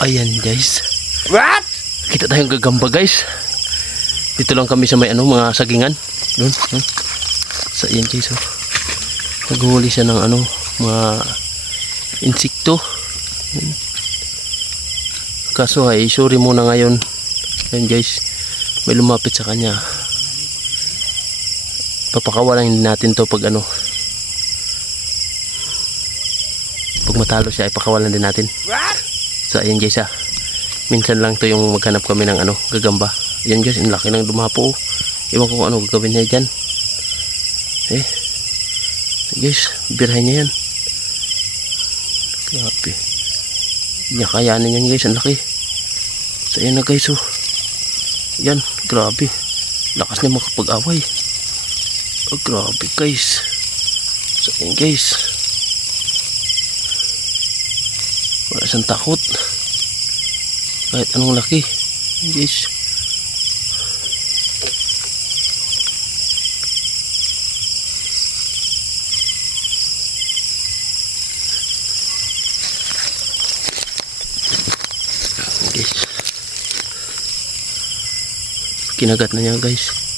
Ayan guys. What? Kita tayong gagamba guys. Dito lang kami sa may mga sagingan. Doon. Sa ayan guys. Oh. Naghuli siya ng mga insekto. Kaso ay sorry muna ngayon. Ayan guys. May lumapit sa kanya. Papakawalan natin to pag pag matalo siya ay pakawalan din natin. What? So ayan guys minsan lang to yung maghanap kami ng gagamba. Ayan guys, ang laki ng dumapo. Iwan ko kung ano gagawin niya dyan. Guys, birahin niya yan. Grabe. Hindi kayanin yan guys, ang laki. So ayan na guys. Yan, grabe. Lakas niya makapag-away. Grabe guys. So ayan guys. Wala siyang takot. Kahit anong laki. Guys. Guys. Kinagat na niya guys.